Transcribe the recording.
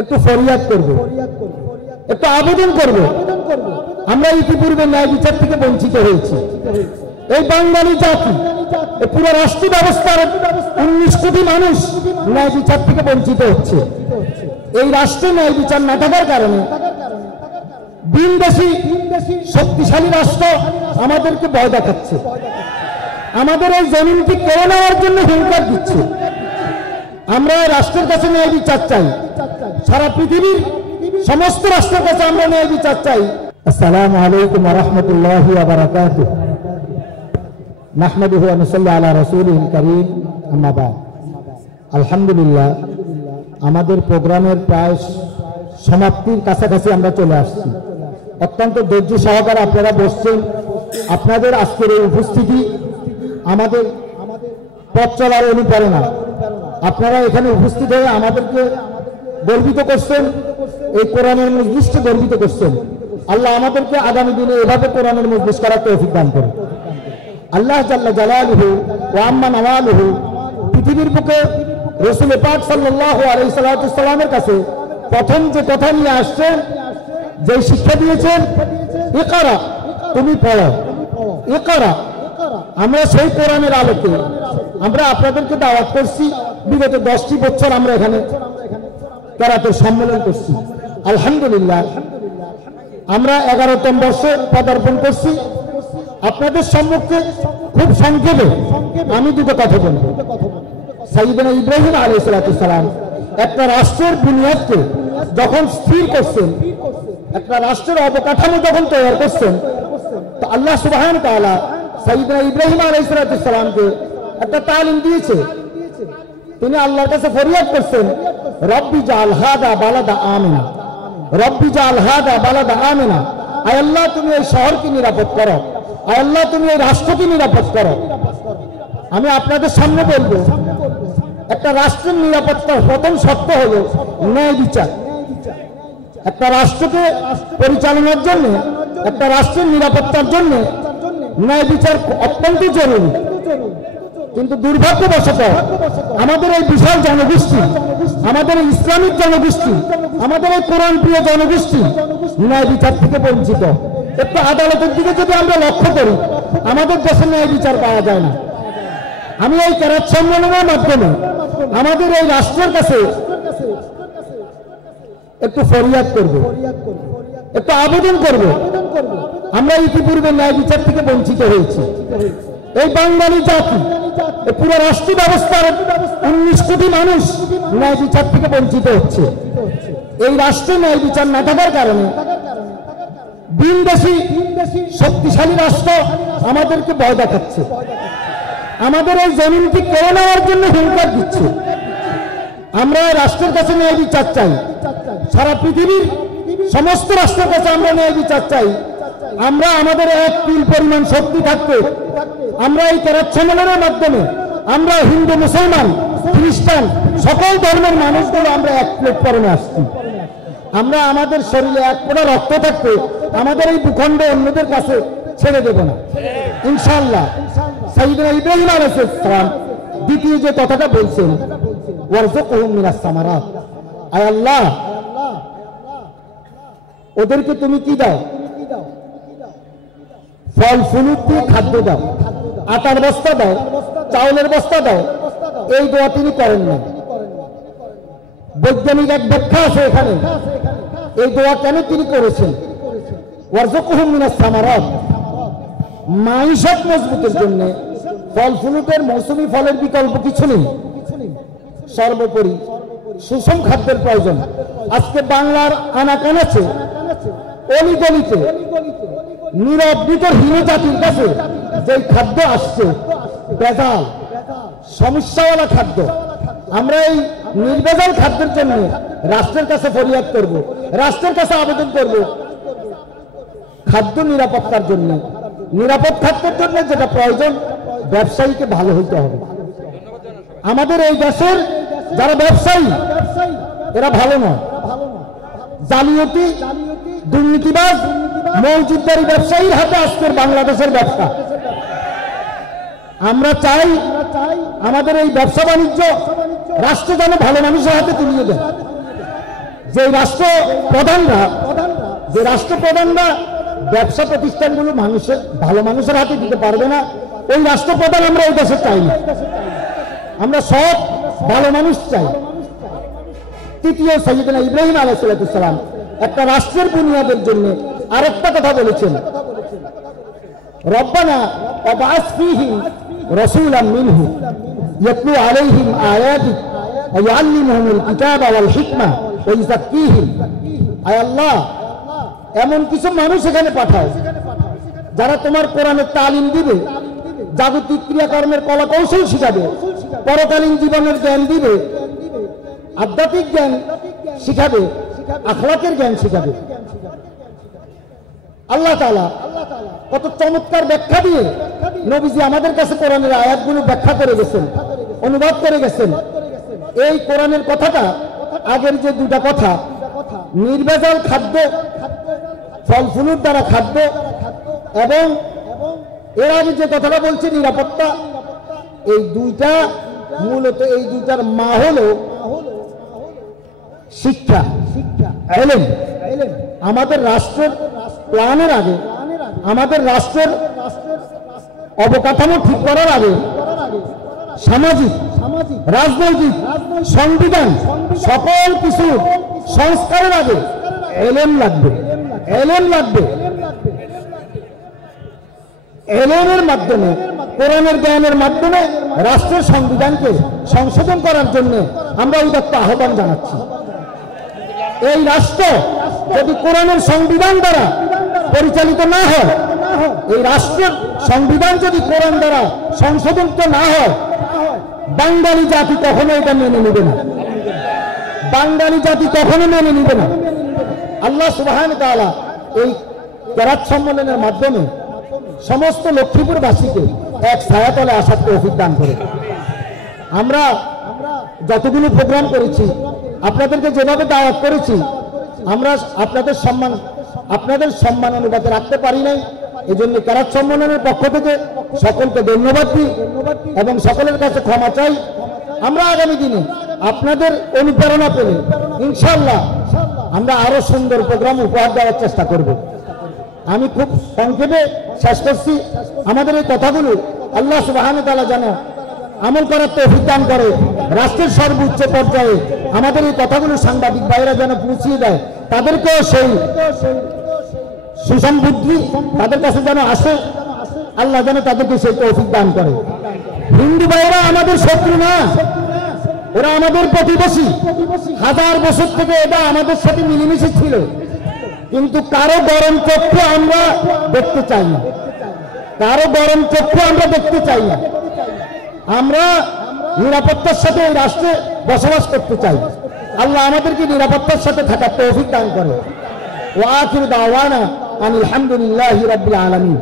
একটু ফরিয়াদ করব, একটু আবেদন করব। আমরা ইতিপূর্বে ন্যায় বিচার থেকে বঞ্চিত হয়েছি। এই বাঙালি জাতি, পুরো রাষ্ট্র ব্যবস্থার 19 কোটি মানুষ ন্যায় বিচার থেকে বঞ্চিত হচ্ছে। এই রাষ্ট্রে ন্যায় বিচার না থাকার কারণে বিনদেশী শক্তিশালী রাষ্ট্র আমাদেরকে ভয় দেখাচ্ছে, আমাদের এই জমিনকে কেড়ে নেওয়ার জন্য হুঙ্কার দিচ্ছে। আমরা রাষ্ট্রের কাছে ন্যায় বিচার চাই, সারা পৃথিবীর সমস্ত রাষ্ট্রের কাছে আমরা ন্যায় বিচার চাই। আসসালামু আলাইকুম ওয়া রাহমাতুল্লাহি ওয়া বারাকাতুহু। নাহমাদুহু ওয়া নুসাল্লি আলা রাসূলিল কারীম, আম্মা বা'দ। আলহামদুলিল্লাহ, আমাদের প্রোগ্রামের প্রায় সমাপ্তির কাছাকাছি আমরা চলে আসছি। অত্যন্ত ধৈর্য সহকারে আপনারা বসছেন। আপনাদের আজকের এই উপস্থিতি আমাদের পথ চলার অনুপ্রেরণা। আপনারা এখানে উপস্থিত হয়ে আমাদেরকে গর্বিত করছেন, এই কোরআনের মজলিসকে গর্বিত করছেন। আল্লাহ আমাদেরকে আগামী দিনে এভাবে কোরআনের মজলিস করার তৌফিক দান করুন। আল্লাহ জাল্লা জালালুহু ওয়া আম্মা নওয়ালুহু পৃথিবীর বুকে রাসূল পাক সাল্লাল্লাহু আলাইহি সাল্লামের কাছে প্রথম যে কথা নিয়ে আসছেন, যে শিক্ষা দিয়েছেন, ইকরা, তুমি পড়ো, ইকরা। আমরা সেই কোরআনের আলোকে আমরা আপনাদেরকে দাওয়াত করছি। বিগত 10টি বছর আমরা এখানে কেরাতের সম্মেলন করছি। আলহামদুলিল্লাহ, আমরা 11তম বর্ষে পদার্পণ করছি। আপনাদের সম্মুখে খুব সংক্ষেপে আমি দুটো কথা বলব। সাইয়েদনা ইব্রাহিম আলাইহিস সালাম একটা রাষ্ট্রের বুনিয়াদকে যখন স্থির করছেন, একটা রাষ্ট্রের অবকাঠামো যখন তৈরি করছেন, তো আল্লাহ সুবহানাহু ওয়া তাআলা সাইয়েদনা ইব্রাহিম আলাইহিস সালামকে একটা তালিম দিয়েছে। তিনি আল্লাহর কাছে ফরিয়াদ করছেন, রব্বি জাআল হাদা বালাদা আমিনা, রব্বি জাআল হাদা বালাদা আমিনা। আয় আল্লাহ, তুমি এই শহরকে নিরাপদ করো, আয় আল্লাহ, তুমি এই রাষ্ট্রকে নিরাপদ করো। আমি আপনাদের সামনে বলবো, একটা রাষ্ট্রের নিরাপত্তার প্রথম শর্ত হলো ন্যায় বিচার। একটা রাষ্ট্রকে পরিচালনার জন্য, একটা রাষ্ট্রের নিরাপত্তার জন্য ন্যায় বিচার অত্যন্ত জরুরি। কিন্তু দুর্ভাগ্যবশত আমাদের এই বিশাল জনগোষ্ঠী, আমাদের এই ইসলামিক জনগোষ্ঠী, আমাদের এই কোরআন প্রিয় জনগোষ্ঠী ন্যায় বিচার থেকে বঞ্চিত। একটু আদালতের দিকে যদি আমরা লক্ষ্য করি, আমাদের দেশে ন্যায় বিচার পাওয়া যায় না। আমি এই কেরাত সম্মেলনের মাধ্যমে আমাদের এই রাষ্ট্রের কাছে একটু ফরিয়াদ করব, একটু আবেদন করব। আমরা ইতিপূর্বে ন্যায় বিচার থেকে বঞ্চিত হয়েছি। এই বাঙালি জাতি, পুরো রাষ্ট্র ব্যবস্থার 19 কোটি মানুষ ন্যায় বিচার থেকে বঞ্চিত হচ্ছে। এই রাষ্ট্রে ন্যায় বিচার না থাকার কারণে বিনদেশী শক্তিশালী রাষ্ট্র আমাদেরকে ভয় দেখাচ্ছে, আমাদের এই জমিনকে কেড়ে নেওয়ার জন্য হুঙ্কার দিচ্ছে। আমরা রাষ্ট্রের কাছে ন্যায় বিচার চাই, সারা পৃথিবীর সমস্ত রাষ্ট্রের কাছে আমরা ন্যায় বিচার চাই। আমরা আমাদের এক তিল পরিমাণ শক্তি থাকতে আমরা এই কেরাত সম্মেলনের মাধ্যমে আমরা হিন্দু, মুসলমান, খ্রিস্টান সকল ধর্মের মানুষগুলো আমরা এক প্ল্যাটফর্মে আসছি। আমরা আমাদের শরীরে এক ফোঁটা রক্ত থাকতে আমাদের এই ভূখণ্ড অন্যদের কাছে ছেড়ে দেব না, ইনশাআল্লাহ। সাইয়েদনা ইব্রাহিম আলাইহিস সালাম দ্বিতীয় যে কথাটা বলছেন, ওয়ারযুকহুম মিনাস সামারাত, আয় আল্লাহ, ওদেরকে তুমি কি দাও? ফল ফুলুক দিয়ে খাদ্য দাও, আটার বস্তা দাও, চাউলের বস্তা দাও। এই দোয়া তিনি করেন না। বৈজ্ঞানিক এক ব্যাখ্যা আছে এখানে, এই দোয়া কেন তিনি করেছেন? ওয়ারযুকহুম মিনাস সামারাত, মাইশাত মজবুতের জন্য ফল ফুলুকের মৌসুমী ফলের বিকল্প কিছু নেই। সর্বোপরি সুষম খাদ্যের প্রয়োজন। আজকে বাংলার আনাকানাচে, অলিগলিতে, নীরব বিতর্হীন জাতির কাছে যে খাদ্য আসছে, ভেজাল সমস্যাওয়ালা খাদ্য। আমরা এই নির্ভেজাল খাদ্যের জন্য রাষ্ট্রের কাছে ফরিয়াদ করব, রাষ্ট্রের কাছে আবেদন করব। খাদ্য নিরাপত্তার জন্য, নিরাপদ খাদ্যের জন্য যেটা প্রয়োজন, ব্যবসায়ীকে ভালো হইতে হবে। আমাদের এই দেশের যারা ব্যবসায়ী, এরা ভালো নয়। জালিয়াতি, দুর্নীতিবাজ, মৌজুদদারি ব্যবসায়ীর হাতে আজকের বাংলাদেশের ব্যবসা। আমরা চাই আমাদের এই ব্যবসা বাণিজ্য রাষ্ট্র যেন ভালো মানুষের হাতে তুলিয়ে দেয়, যে রাষ্ট্রপ্রধানরা ব্যবসা প্রতিষ্ঠানগুলো ভালো মানুষের হাতে দিতে পারবে না, ওই রাষ্ট্রপ্রধান আমরা এই দেশে চাই না। আমরা সব ভালো মানুষ চাই। তৃতীয় সাইয়েদনা ইব্রাহিম আলাইহিস সালাম একটা রাষ্ট্রের বুনিয়াদের জন্য আরেকটা কথা বলেছেন, রব্বানা ওয়াবআস ফীহিম রাসূলাম মিনহুম ইয়াতলু আলাইহিম আয়াতিক ওয়া ইউআল্লিমুহুমুল কিতাবা ওয়াল হিকমা ওয়া ইউযাক্কিহিম। আয় আল্লাহ, এমন কিছু মানুষ এখানে পাঠাও যারা তোমার কোরআনের তালিম দিবে, জাগতিক ক্রিয়াকর্মের কলা কৌশল শিখাবে, পরকালীন জীবনের জ্ঞান দিবে, আধ্যাত্মিক জ্ঞান শিখাবে, আখলাকের জ্ঞান শিখাবে। আল্লাহ তাআলা কত চমৎকার ব্যাখ্যা দিয়ে নবীজি আমাদের কাছে কোরআনের আয়াতগুলো ব্যাখ্যা করে গেছেন, অনুবাদ করে গেছেন। এই কোরআনের কথাটা, আগের যে দুটা কথা, নির্ভেজাল খাদ্য, ফল ফুলের দ্বারা খাদ্য, এবং এর আগে যে কথাটা বলছে নিরাপত্তা, এই দুইটা মূলত এই দুইটার মা হলো শিক্ষা, ইলম। আমাদের রাষ্ট্রের প্ল্যানের আগে, আমাদের রাষ্ট্রের অবকাঠামো ঠিক করার আগে সামাজিক, রাজনৈতিক, সংবিধান সকল কিছু সংস্কারের আগে ইলম লাগবে। ইলমের মাধ্যমে, কোরআনের জ্ঞানের মাধ্যমে রাষ্ট্রের সংবিধানকে সংশোধন করার জন্য আমরা উদাত্ত আহ্বান জানাচ্ছি। এই রাষ্ট্র যদি কোরআনের সংবিধান দ্বারা পরিচালিত না হয়, এই রাষ্ট্রের সংবিধান যদি কোরআন দ্বারা সংশোধিত না হয়, বাঙালি জাতি কখনো এটা মেনে নেবে না। বাঙালি জাতি কখনো মেনে নেবে না। আল্লাহ সুবহানাহু ওয়া তাআলা এই কেরাত সম্মেলনের মাধ্যমে সমস্ত লক্ষ্মীপুরবাসীকে এক ছায়াতলে আসার তৌফিক দান করে। আমরা যতগুলো প্রোগ্রাম করেছি, আপনাদেরকে যেভাবে দাওয়াত করেছি, আমরা আপনাদের সম্মান অনুপাতে রাখতে পারি নাই। এই জন্য কেরাত সম্মেলনের পক্ষ থেকে সকলকে ধন্যবাদ দিই এবং সকলের কাছে ক্ষমা চাই। আমরা আগামী দিনে আপনাদের অনুপ্রেরণা পেলে ইনশাআল্লাহ আমরা আরো সুন্দর প্রোগ্রাম উপহার দেওয়ার চেষ্টা করব। আমি খুব সংক্ষেপে শেষ করছি। আমাদের এই কথাগুলো আল্লাহ সুবহানাহু ওয়া তাআলা যেন আমল করার তৌফিক দান করে। রাষ্ট্রের সর্বোচ্চ পর্যায়ে আমাদের এই কথাগুলো সাংবাদিক ভাইরা যেন পৌঁছিয়ে দেয়, তাদেরকেও সেই সুষম বুদ্ধি তাদের কাছে যেন আসে। আল্লাহ যেন তাদেরকে সেই তৌফিক দান করে। হিন্দু ভাইরা আমাদের শত্রু না, ওরা আমাদের প্রতিবেশী। 1000 বছর থেকে এটা আমাদের সাথে মিলেমিশে ছিল, কিন্তু কারো গরম চক্ষু আমরা দেখতে চাই না, কারো গরম চক্ষু আমরা দেখতে চাই না। আমরা নিরাপত্তার সাথে এই রাষ্ট্রে বসবাস করতে চাই। আল্লাহ আমাদেরকে নিরাপত্তার সাথে থাকার তৌফিক দান করে। ওয়া আখিরু দাওয়ানা আনিল হামদুলিল্লাহি রাব্বিল আলামিন।